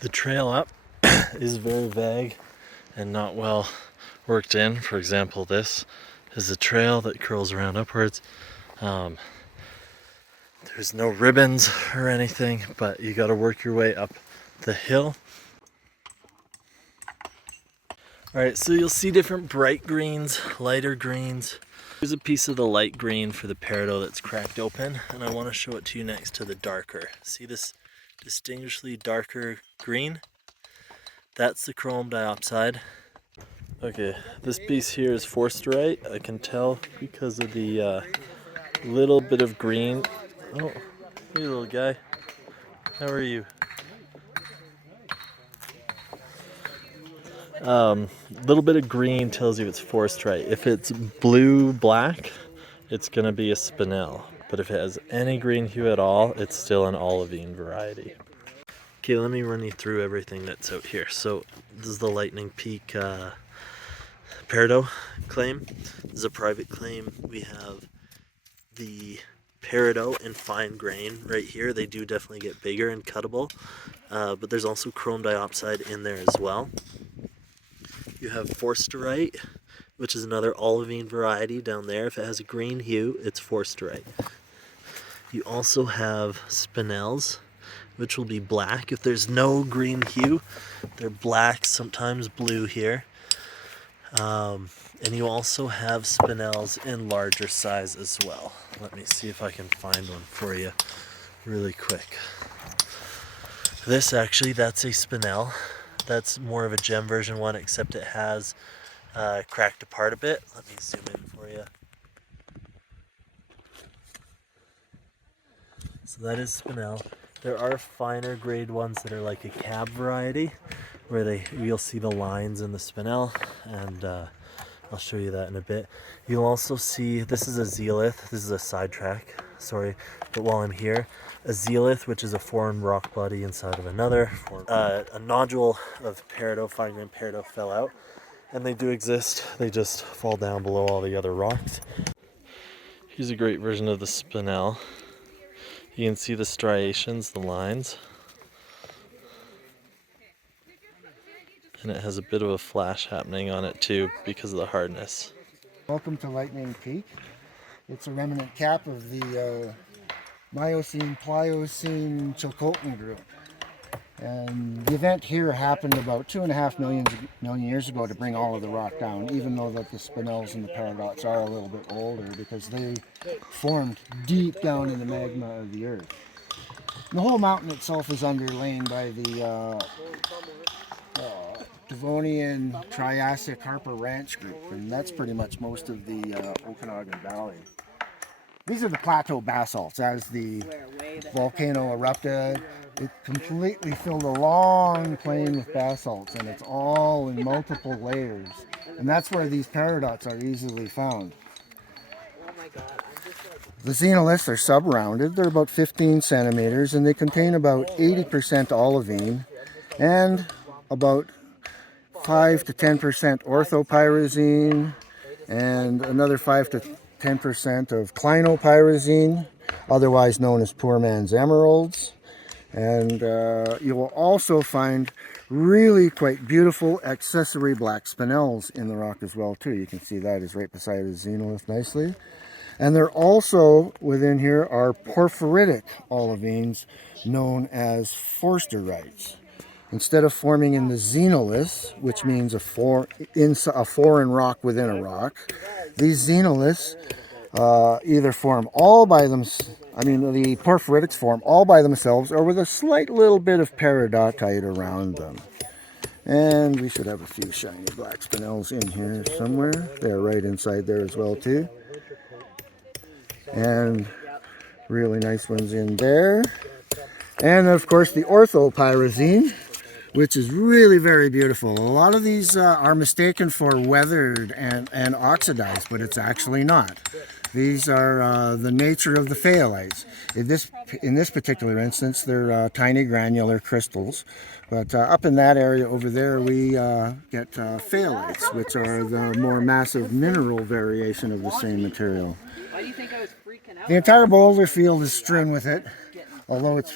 The trail up is very vague and not well worked in. For example, this is a trail that curls around upwards. There's no ribbons or anything, but you got to work your way up the hill. Alright, so you'll see different bright greens, lighter greens. Here's a piece of the light green for the Peridot that's cracked open, and I want to show it to you next to the darker. See this distinguishedly darker green? That's the chrome diopside. Okay, this piece here is forsterite. I can tell because of the little bit of green. Oh, hey little guy. How are you? Little bit of green tells you it's forsterite. If it's blue-black, it's gonna be a spinel. But if it has any green hue at all, it's still an olivine variety. Okay, let me run you through everything that's out here. So this is the Lightning Peak Peridot claim. This is a private claim. We have the Peridot in fine grain right here. They do definitely get bigger and cuttable, but there's also chrome diopside in there as well. You have forsterite, which is another olivine variety down there. If it has a green hue, it's forsterite. You also have spinels, which will be black. If there's no green hue, they're black, sometimes blue here. And you also have spinels in larger size as well. Let me see if I can find one for you really quick. This actually, that's a spinel. That's more of a gem version one, except it has cracked apart a bit. Let me zoom in for you. So that is spinel. There are finer grade ones that are like a cab variety, where you'll see the lines in the spinel, and I'll show you that in a bit. You'll also see, this is a zeolith. This is a sidetrack, sorry, but while I'm here, a zeolith, which is a foreign rock body inside of another. A nodule of Peridot, fine grain Peridot, fell out, and they do exist. They just fall down below all the other rocks. Here's a great version of the spinel. You can see the striations, the lines. And it has a bit of a flash happening on it too because of the hardness. Welcome to Lightning Peak. It's a remnant cap of the Miocene-Pliocene Chilcotin group. And the event here happened about 2.5 million years ago to bring all of the rock down, even though that the spinels and the peridots are a little bit older because they formed deep down in the magma of the earth. And the whole mountain itself is underlain by the Devonian Triassic Harper Ranch group, and that's pretty much most of the Okanagan Valley. These are the plateau basalts. As the volcano erupted, it completely filled a long plain with basalts, and it's all in multiple layers. And that's where these peridots are easily found. The xenoliths are sub-rounded. They're about 15 centimeters, and they contain about 80% olivine and about 5 to 10% orthopyrazine and another 5 to 10% of clinopyrazine, otherwise known as poor man's emeralds. And you will also find really quite beautiful accessory black spinels in the rock as well too. You can see that is right beside the xenolith nicely. And there also within here are porphyritic olivines known as forsterites. Instead of forming in the xenoliths, which means a foreign rock within a rock, these xenoliths either form all by themselves, the porphyritics form all by themselves or with a slight little bit of peridotite around them. And we should have a few shiny black spinels in here somewhere. They're right inside there as well too. And really nice ones in there. And of course the orthopyrazine, which is really very beautiful. A lot of these are mistaken for weathered and oxidized, but it's actually not. These are the nature of the phthalites. In this particular instance, they're tiny granular crystals. But up in that area over there, we get phthalites, which are the more massive mineral variation of the same material. The entire boulder field is strewn with it, although it's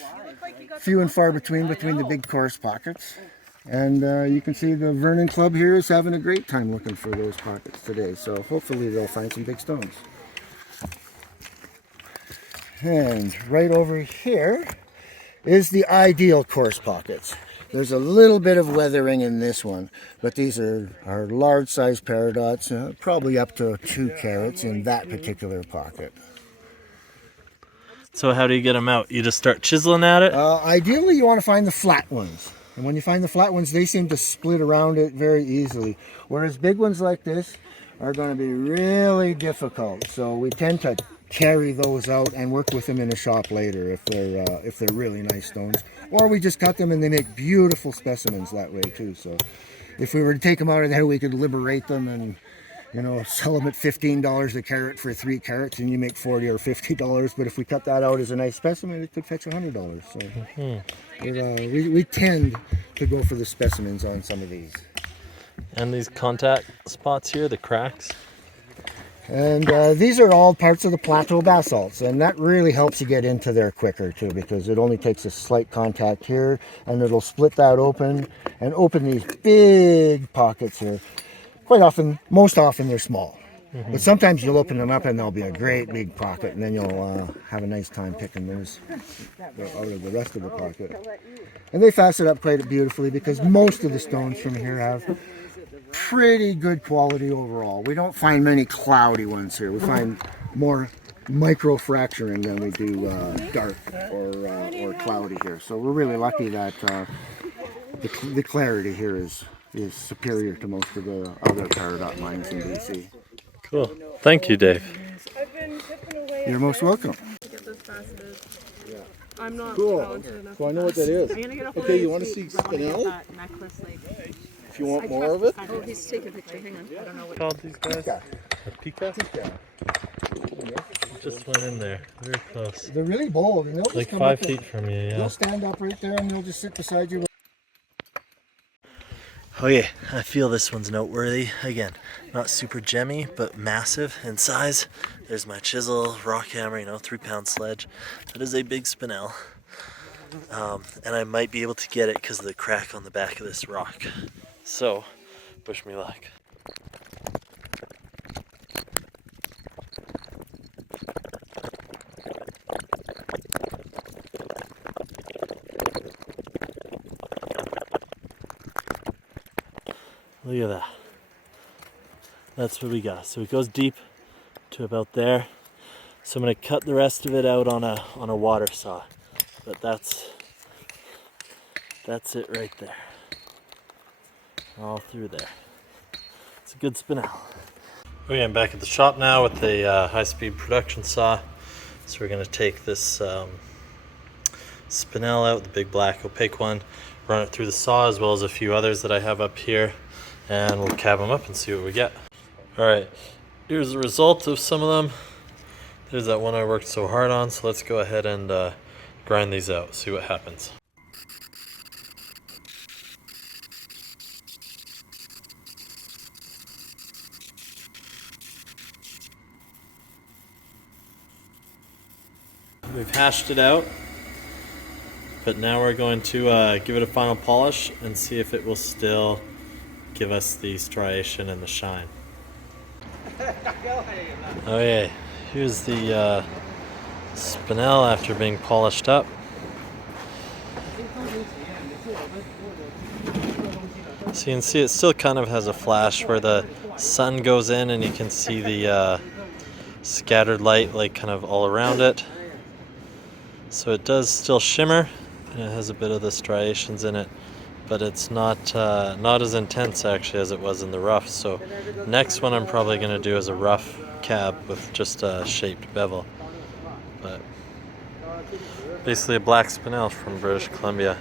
few and far between the big coarse pockets. And you can see the Vernon Club here is having a great time looking for those pockets today. So hopefully they'll find some big stones. And right over here is the ideal coarse pockets. There's a little bit of weathering in this one, but these are large size peridots, probably up to 2 carats in that particular pocket. So how do you get them out? You just start chiseling at it? Ideally, you want to find the flat ones. And when you find the flat ones, they seem to split around it very easily. Whereas big ones like this are going to be really difficult. So we tend to carry those out and work with them in a shop later if they're really nice stones. Or we just cut them and they make beautiful specimens that way too. So if we were to take them out of there, we could liberate them and, you know, sell them at $15 a carat for 3 carats, and you make $40 or $50. But if we cut that out as a nice specimen, it could fetch $100. So we tend to go for the specimens on some of these. And these contact spots here, the cracks. And these are all parts of the plateau basalts, and that really helps you get into there quicker too, because it only takes a slight contact here, and it'll split that open and open these big pockets here. Quite often, most often they're small, but sometimes you'll open them up and there'll be a great big pocket, and then you'll have a nice time picking those out of the rest of the pocket. And they fasten up quite beautifully because most of the stones from here have pretty good quality overall. We don't find many cloudy ones here. We find more micro fracturing than we do dark or cloudy here. So we're really lucky that the clarity here is superior to most of the other peridot mines in BC. Cool. Thank you, Dave. You're most welcome. I'm not Cool. talented enough. So I know what that is. Okay, you want to see spinel? If you want more of it? Oh, he's taking a picture. Hang on. I don't know what. Called these guys? Pika. A pika? Just went in there. Very close. They're really bold, and they'll just Like come 5 up feet from you, yeah. They'll stand up right there, and they'll just sit beside you. Oh yeah, I feel this one's noteworthy. Again, not super gemmy, but massive in size. There's my chisel, rock hammer, 3-pound sledge. That is a big spinel. And I might be able to get it because of the crack on the back of this rock. So, wish me luck. Look at that. That's what we got. So it goes deep to about there. So I'm going to cut the rest of it out on a water saw. But that's it right there. All through there. It's a good spinel. Okay, I'm back at the shop now with the high-speed production saw. So we're going to take this spinel out, the big black opaque one, run it through the saw as well as a few others that I have up here, and we'll cab them up and see what we get. Alright, here's the result of some of them. There's that one I worked so hard on, so let's go ahead and grind these out, see what happens. We've hashed it out, but now we're going to give it a final polish and see if it will still give us the striation and the shine. Okay, here's the spinel after being polished up. So you can see it still kind of has a flash where the sun goes in and you can see the scattered light like kind of all around it. So it does still shimmer, and it has a bit of the striations in it, but it's not as intense actually as it was in the rough. So next one I'm probably going to do is a rough cab with just a shaped bevel. But basically a black spinel from British Columbia.